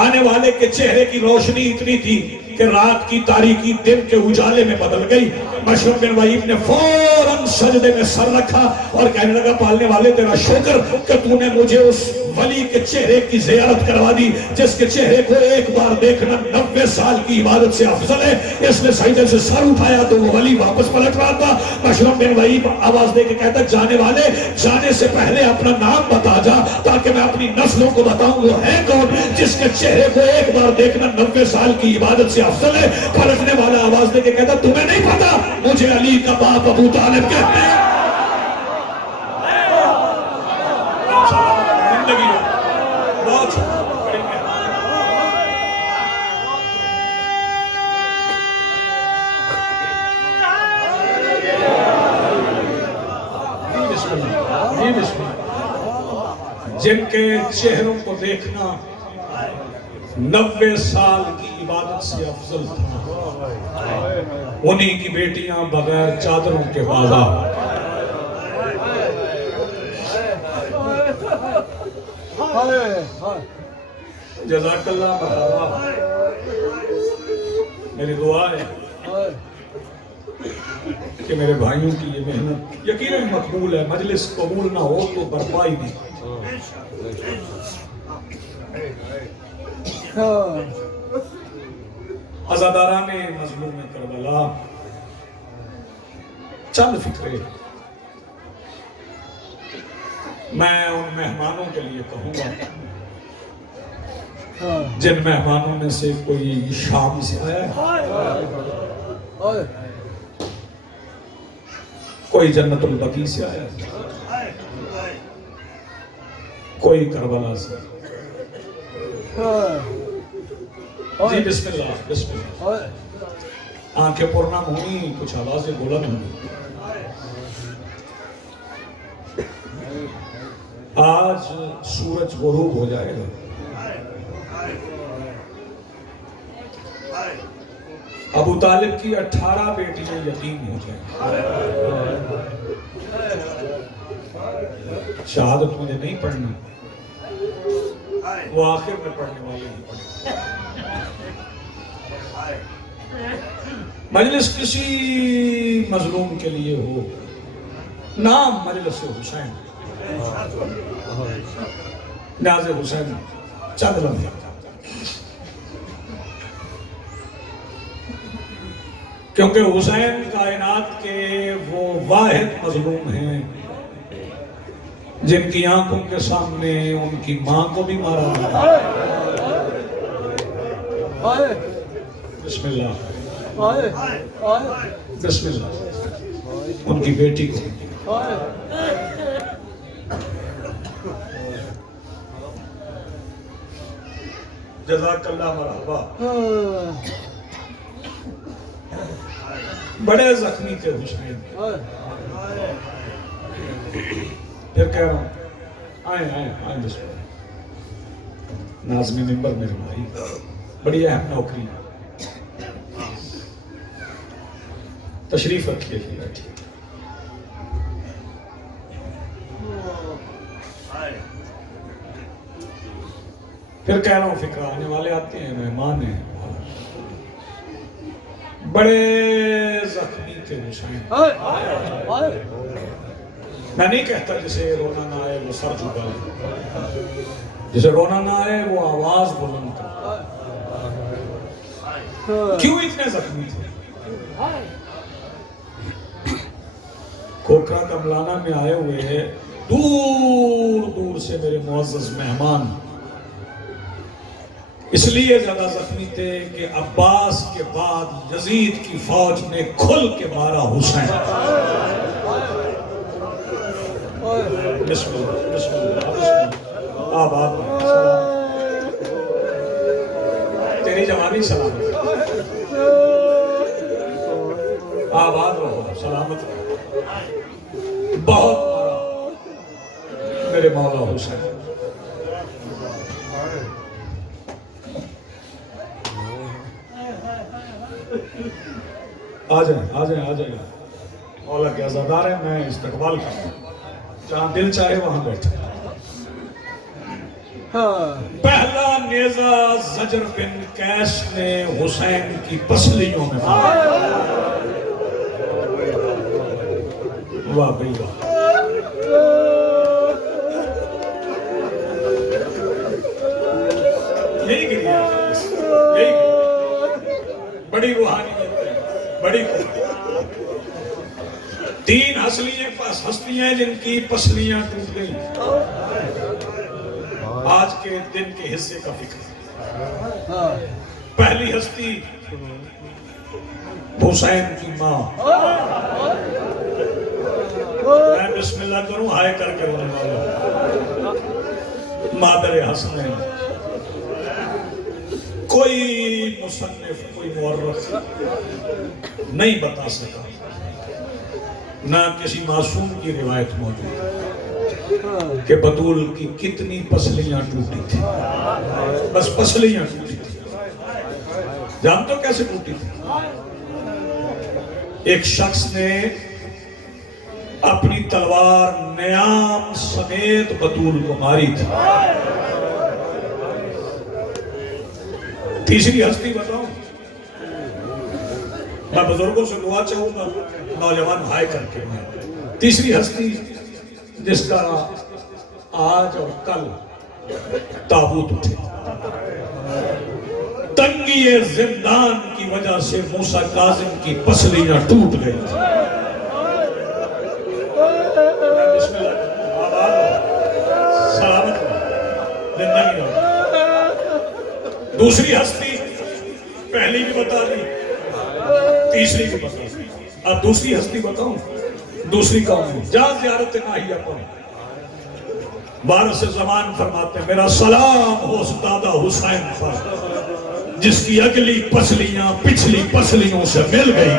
آنے والے کے چہرے کی روشنی اتنی تھی کہ رات کی تاریکی دن کے اجالے میں بدل گئی. مشرم بن وحیب نے فوراً سجدے میں سر رکھا اور کہنے لگا پالنے والے تیرا شکر کہ تو نے مجھے اس ولی کے چہرے کی زیارت کروا دی جس کے چہرے کو ایک بار دیکھنا 90 سال کی عبادت سے افضل ہے. اس نے سجدے سے سر اٹھایا تو وہ ولی واپس پلٹ رہا تھا. مشرم بن وحیب آواز دے کے کہتا جانے والے جانے سے پہلے اپنا نام بتا جا تاکہ میں اپنی نسلوں کو بتاؤں وہ ہے کون جس کے چہرے کو ایک بار دیکھنا 90 سال کی عبادت سے افضل ہے. پلٹنے والا آواز دے کے کہتا تمہیں نہیں پتا مجھے علی کا باپ ابو طالب کہتے ہیں. جن کے چہروں کو دیکھنا 90 سال کی عبادت سے افضل تھا، انہی کی بیٹیاں بغیر چادروں کے بازار. جزاک اللہ مرحبا. میری دعا ہے کہ میرے بھائیوں کی یہ محنت یقیناً مقبول ہے. مجلس قبول نہ ہو تو برپائی نہیں. عزاداران مظلوم کربلا، چند فکرے میں ان مہمانوں کے لیے کہوں گا جن مہمانوں میں سے کوئی شام سے آیا ہے، کوئی جنت البقیع سے آیا ہے، کوئی کربلا سے. جی بسم اللہ، بسم اللہ. آنکھیں پرنام ہونی، کچھ آوازیں بلند ہونی. آج سورج غروب ہو جائے گا. ابو طالب کی 18 بیٹیاں یتیم ہو جائیں. شہادت مجھے نہیں پڑھنی، وہ آخر میں پڑھنے والے نہیں پڑھنے. مجلس کسی مظلوم کے لیے ہو، نام مجلس حسین، نیاز حسین، چند لمحے. کیونکہ حسین کائنات کے وہ واحد مظلوم ہیں جن کی آنکھوں کے سامنے ان کی ماں کو بھی مارا. بسم اللہ، بسم اللہ. ان کی بیٹی کو جزاک اللہ مرحبا. بڑے زخمی تھے حسین. پھر کہہ رہا ہوں آئیں آئیں آئیں. بسم اللہ. ناظمی ممبر میرے بھائی، بڑی اہم نوکری، تشریف رکھیے. پھر کہہ رہا ہوں فکر آنے والے آتے ہیں، مہمان ہیں. بڑے زخمی تھے حسین. میں نہیں کہتا جسے رونا نہ آئے وہ سر جھکا لے، جسے رونا نہ آئے وہ آواز بلند کرے. کیوں اتنے زخمی تھے؟ کھوکھرا کملانا میں آئے ہوئے ہیں دور دور سے میرے معزز مہمان، اس لیے زیادہ زخمی تھے کہ عباس کے بعد یزید کی فوج نے کھل کے مارا حسین۔ بسم اللہ بسم اللہ بسم اللہ، آباد تیری جوانی سلامت، آباد رہو سلامت رہو، بہت مارا میرے مولا حسین۔ آ جائیں آ جائیں آ جائیں، مولا کے عزادار ہیں، میں استقبال کروں، جہاں دل چاہے وہاں بیٹھے۔ پہلا نیزہ زجر بن قیس نے حسین کی پسلیوں میں مارا۔ واہ بھئی واہ، یہی گری ہے، یہی بڑی روحانیت ہے، بڑی روحانیت۔ تین ہستیاں جن کی پسلیاں ٹوٹ گئی، آج کے دن کے حصے کا فکر۔ پہلی ہستی حسین کی ماں، میں بسم اللہ کروں ہائے کر کے رونے والا، مادر حسنین۔ کوئی مصنف کوئی مورخ نہیں بتا سکا، نہ کسی معصوم کی روایت موجود کہ بطول کی کتنی پسلیاں ٹوٹی تھی، بس پسلیاں ٹوٹی تھی۔ جانتے ہو کیسے ٹوٹی تھی؟ ایک شخص نے اپنی تلوار نیام سمیت بطول کو ماری تھی۔ تیسری ہستی بتاؤں، میں بزرگوں سے دعا چاہوں گا، نوجوان بھائی کر کے۔ تیسری ہستی جس کا آج اور کل تابوت اٹھے، تنگی زندان کی وجہ سے موسیٰ کاظم کی پسلیاں ٹوٹ گئی تھی۔ بسم اللہ آباد سلامت زندگی ہو۔ دوسری ہستی پہلی بھی بتا دی، تیسری بھی بتا دی، اب دوسری ہستی بتاؤں۔ دوسری قوم جہاں زیارت ناہیہ پر وارث زمان فرماتے ہیں میرا سلام ہو دادا حسین پر، جس کی اگلی پسلیاں پچھلی پسلیوں سے مل گئی۔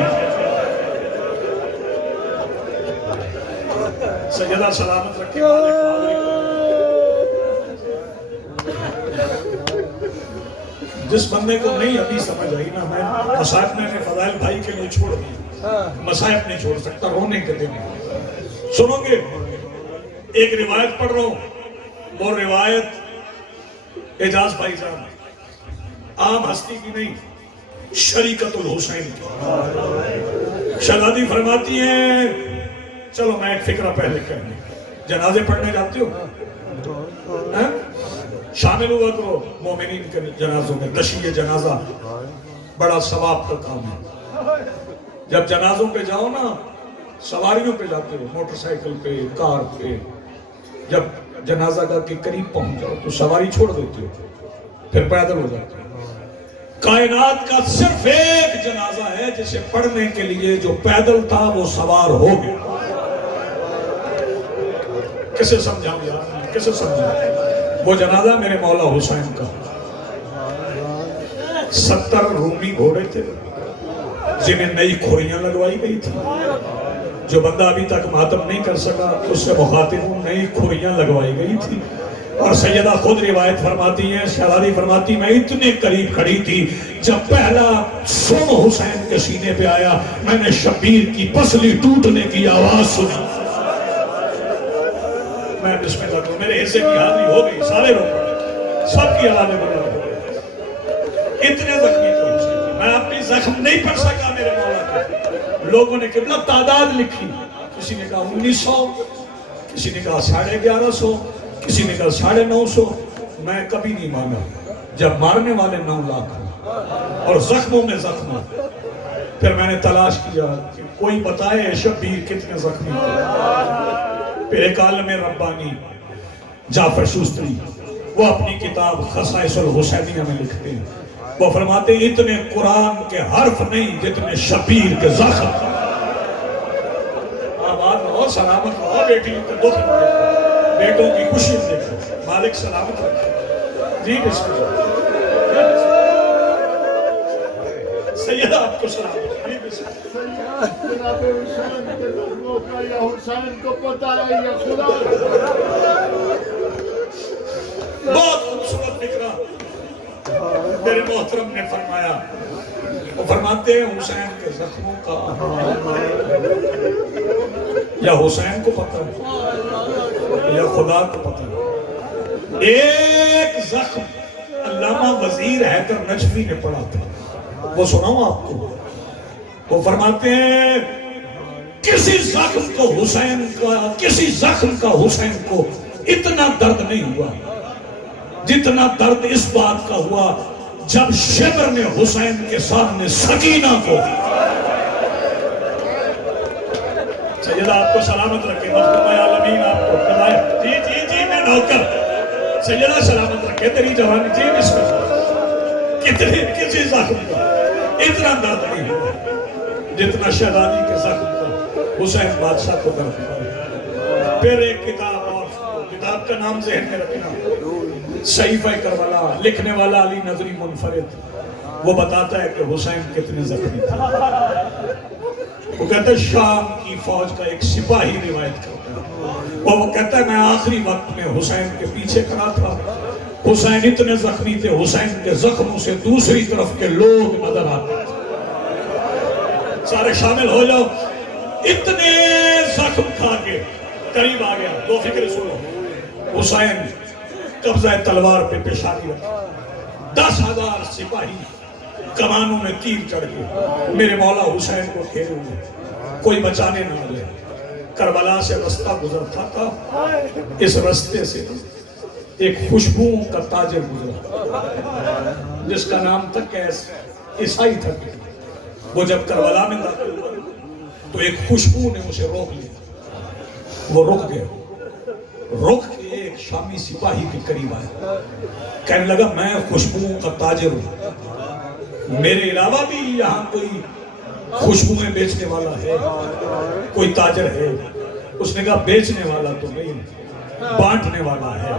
سیدہ سلامت رکھے۔ جس بندے کو نہیں ابھی سمجھ آئی نا، میں مصائب میں نے فضائل بھائی کے لیے چھوڑ دی، مصائب نہیں چھوڑ سکتا، رونے کے دن۔ سنو گے ایک روایت پڑھ رہا ہوں، وہ روایت اعجاز بھائی جان عام ہستی کی نہیں، شریکت الحسین کی۔ شہزادی فرماتی ہیں چلو میں ایک فکرہ پہلے کرنے، جنازے پڑھنے جاتے ہو، شامل ہوا کرو مومنین کے جنازوں میں، تشییع جنازہ بڑا ثواب کا کام ہے۔ جب جنازوں پہ جاؤ نا، سواریوں پہ جاتے ہو، موٹر سائیکل پہ، کار پہ، جب جنازہ کا کے قریب پہنچ جاؤ تو سواری چھوڑ دیتے ہو، پھر پیدل ہو جاتے ہو۔ کائنات کا صرف ایک جنازہ ہے جسے پڑھنے کے لیے جو پیدل تھا وہ سوار ہو گیا۔ کسے سمجھاؤں یار، کسے سمجھاؤں؟ وہ جنازہ میرے مولا حسین کا۔ 70 رومی گھوڑے تھے جنہیں نئی کھوریاں لگوائی گئی تھی۔ جو بندہ ابھی تک ماتم نہیں کر سکا اس سے مخاطب نئی کھوریاں لگوائی گئی تھی۔ اور سیدہ خود روایت فرماتی ہیں، شہزادی فرماتی میں اتنے قریب کھڑی تھی جب پہلا سم حسین کے سینے پہ آیا، میں نے شبیر کی پسلی ٹوٹنے کی آواز سنی۔ میں بسم اللہ کروں، میرے حصے کی حاضری ہو گئی، سارے لوگ سب کی علامے بنا ہو، اتنے زخمی تھے حسین، میں اپنی زخم نہیں پڑھ سکا میرے مولا کے۔ لوگوں نے قبلہ تعداد لکھی، کسی نے کہا 1900، کسی نے کہا 1150، کسی نے کہا 950۔ میں کبھی نہیں مانا، جب مارنے والے 9 لاکھ اور زخموں میں زخم، پھر میں نے تلاش کیا کہ کوئی بتائے شبیر کتنے زخمی تھے. پھر ایک عالم ربانی جعفر شوستری وہ اپنی کتاب خصائص الحسینیہ میں لکھتے ہیں. وہ فرماتے ہیں اتنے قرآن کے حرف نہیں جتنے شبیر کے زخم. آباد رہو، سلامت رہو، بیٹی کے دکھ بیٹوں کی خوشی دیکھو، مالک سلامت رکھے. جی بسم اللہ. سیدہ آپ کو سلامت. جی بسم اللہ. جناب حسین کے زخموں کا یا حسین کو پتہ ہے یا خدا. بہت خوبصورت فکرہ میرے محترم نے فرمایا. وہ فرماتے ہیں حسین کے زخموں کا یا حسین کو پتہ ہے یا خدا کو پتہ ہے. ایک زخم علامہ وزیر حیدر نجفی نے پڑھا تھا، وہ سناؤں آپ کو. وہ فرماتے ہیں کسی زخم کو حسین کا، کسی زخم کا حسین کو اتنا درد نہیں ہوا جتنا درد اس بات کا ہوا جب شبر نے حسین کے سامنے سکینہ کو. سیدہ آپ کو سلامت رکھے، مخدوم عالمین آپ کو دلائے. جی جی جی میں نوکر. سیدہ سلامت رکھے تیری جوانی. جی بسم اللہ. کتنے کسی زخم کا اتنا درد نہیں ہوا جتنا شہدانی کے زخم کا حسین بادشاہ کو درد ہوا. پھر ایک کتاب اور، کتاب کا نام ذہن میں رکھنا، صحیفہ کربلا، لکھنے والا علی نظری منفرد. وہ بتاتا ہے کہ حسین کتنے زخمی تھے. وہ کہتا ہے شام کی فوج کا ایک سپاہی روایت کرتا ہے، وہ کہتا ہے میں آخری وقت میں حسین کے پیچھے کھڑا تھا. حسین اتنے زخمی تھے، حسین کے زخموں سے دوسری طرف کے لوگ نظر آتے تھے. سارے شامل ہو جاؤ. اتنے زخم کھا کے قریب آ گیا. دو فکر سنو. حسین قبضہ تلوار پہ پیشانی رکھی، 10,000 سپاہی کمانوں میں تیر چڑھ کے میرے مولا حسین کو گھیرے ہوئے، کوئی بچانے نہ آ جائے. کربلا سے رستہ گزرتا تھا، اس رستے سے ایک خوشبوؤں کا تاجر گزرا جس کا نام تھا کیس، عیسائی تھا. وہ جب کربلا میں داخل ہوا تو ایک خوشبو نے اسے روک لیا. وہ رک گیا، رک کے ایک شامی سپاہی کے قریب آیا. کہنے لگا میں خوشبوؤں کا تاجر ہوں، میرے علاوہ بھی یہاں کوئی خوشبوئیں بیچنے والا ہے، کوئی تاجر ہے؟ اس نے کہا بیچنے والا تو نہیں، بانٹنے والا ہے.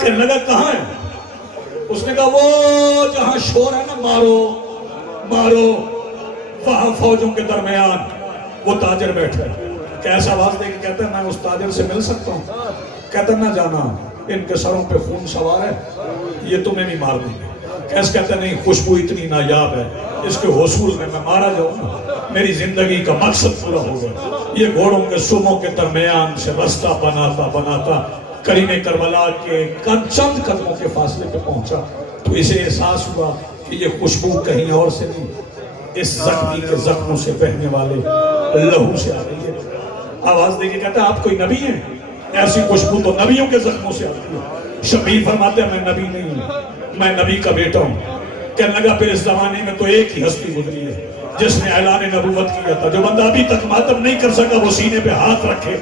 کہنے لگا کہاں ہے؟ اس نے کہا وہ جہاں شور ہے نا، مارو مارو، وہاں فوجوں کے درمیان وہ تاجر بیٹھا ہے. کیسا آواز دے کے کہتا ہے میں اس تاجر سے مل سکتا ہوں؟ کہتا ہے نہ جانا، ان کے سروں پہ خون سوار ہے، یہ تمہیں بھی مار دیں گے. کیسا کہتا ہے نہیں، خوشبو اتنی نایاب ہے، اس کے حصول میں مارا جاؤں نا میری زندگی کا مقصد پورا ہوگا. یہ گھوڑوں کے سموں کے درمیان سے رستہ بناتا بناتا کریم کربلا کے چند قدموں کے فاصلے پہ پہنچا تو اسے احساس ہوا کہ یہ خوشبو کہیں اور سے نہیں، اس زخمی کے زخموں سے بہنے والے لہو سے آ رہی ہے. آواز دے کے کہتا ہے آپ کوئی نبی ہیں؟ ایسی خوشبو تو نبیوں کے زخموں سے آتی ہے. شبیر فرماتے ہیں میں نبی نہیں ہوں، میں نبی کا بیٹا ہوں. کہنے لگا پھر اس زمانے میں تو ایک ہی ہستی گزری ہے جس نے اعلان نبوت کیا تھا. جو بندہ ابھی تک ماتم نہیں کر سکا وہ سینے پہ ہاتھ رکھے.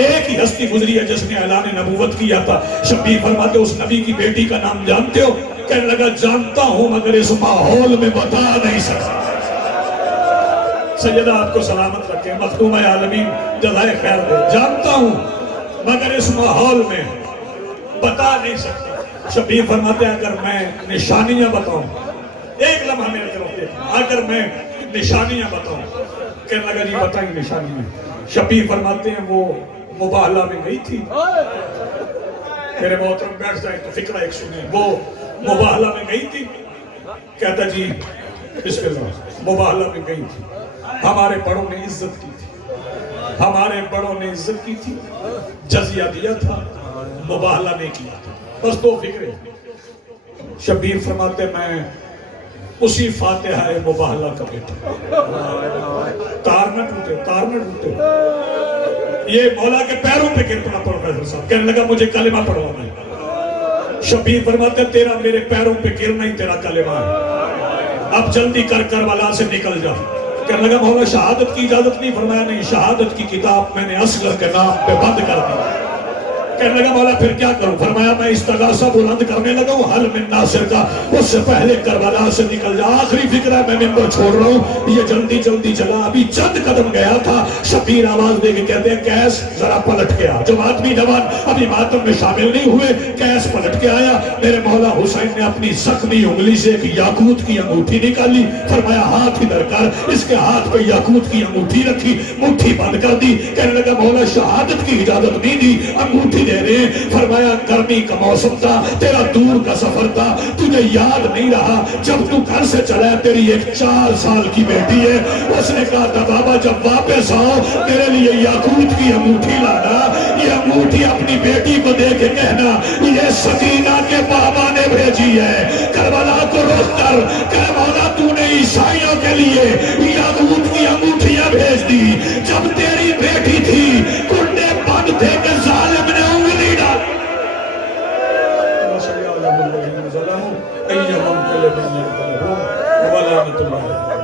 ایک ہی ہستی گزری ہے جس نے اعلان نبوت کیا تھا. شبیر فرماتے اس نبی کی بیٹی کا نام جانتے ہو؟ کہنے لگا جانتا ہوں مگر اس ماحول میں بتا نہیں سکتا. سیدہ آپ کو سلامت رکھے، مخدوم عالمین جزائے خیر دے. جانتا ہوں مگر اس ماحول میں بتا نہیں سکتا. شبیر فرماتے ہیں اگر میں نشانیاں بتاؤں، ایک لمحہ میرے طرف دیکھ، اگر میں نشانیاں بتاؤں. کہنے لگا جی بتائیں نشانیاں. شبیر فرماتے ہیں وہ مباہلہ میں گئی تھی. میرے محترم بیٹھ جائیں تو فکرہ ایک سنیں. وہ مباہلہ میں گئی تھی. کہتا جی بسم اللہ، مباہلہ میں گئی تھی. ہمارے بڑوں نے عزت کی تھی، ہمارے بڑوں نے عزت کی تھی، جزیہ دیا تھا، مباہلہ نہیں کیا تھا. بس دو فکریں. شبیر فرماتے میں اسی فاتحہ مباہلہ کا بیٹا. تار نہ ٹوٹے، تار نہ ٹوٹے. یہ مولا کے پیروں پہ گر پڑا پروفیسر صاحب. کہنے لگا مجھے کلمہ پڑھوانا ہے. شبیر فرماتے تیرا میرے پیروں پہ گرنا ہی تیرا کلمہ ہے. اب جلدی کر کربلا سے نکل جا. کہنے لگا مولا شہادت کی اجازت نہیں. فرمایا نہیں، شہادت کی کتاب میں نے اصغر کے نام پہ بند کر دی. کہنے لگا مولا پھر کیا کروں؟ فرمایا میں استغاثہ بلند کرنے لگا ہوں حل من ناصر کا، اس سے پہلے کربلا سے نکل جا. آخری فکر ہے، میں ممبر چھوڑ رہا ہوں. یہ جلدی جلدی چلا، ابھی چند قدم گیا تھا، شبیر آواز دے کے کہتے ہیں قیس ذرا پلٹ گیا. جو آدمی جوان ابھی ماتم میں شامل نہیں ہوئے، قیس پلٹ کے آیا. میرے مولا حسین نے اپنی زخمی انگلی سے ایک یاقوت کی انگوٹھی نکالی. فرمایا ہاتھ ادھر کر. اس کے ہاتھ پہ یاقوت کی انگوٹھی رکھی، مٹھی بند کر دی. کہنے لگا مولا شہادت کی اجازت نہیں دی، انگوٹھی دے رہے. فرمایا گرمی کا موسم تھا، تیرا دور کا سفر تھا، تجھے یاد نہیں رہا جب تو گھر سے چلا تیری ایک 4 سال کی بیٹی ہے. اس نے کہا تھا بابا جب واپس آؤ میرے لیے یاقوت کی انگوٹھی لانا. یہ انگوٹھی اپنی بیٹی کو دے کے کہنا یہ سکینہ کے بابا نے بھیجی ہے. کربلا کو رخ کر کہ مولا تو نے عیسائیوں کے لیے یاقوت کی انگوٹھیاں بھیج دی. جب تیری بیٹی تھی کنڈے بند تھے کہ ظالم نے انگلی ڈال. ظلموا أيهم انقلب ينقلبون ولعنة الله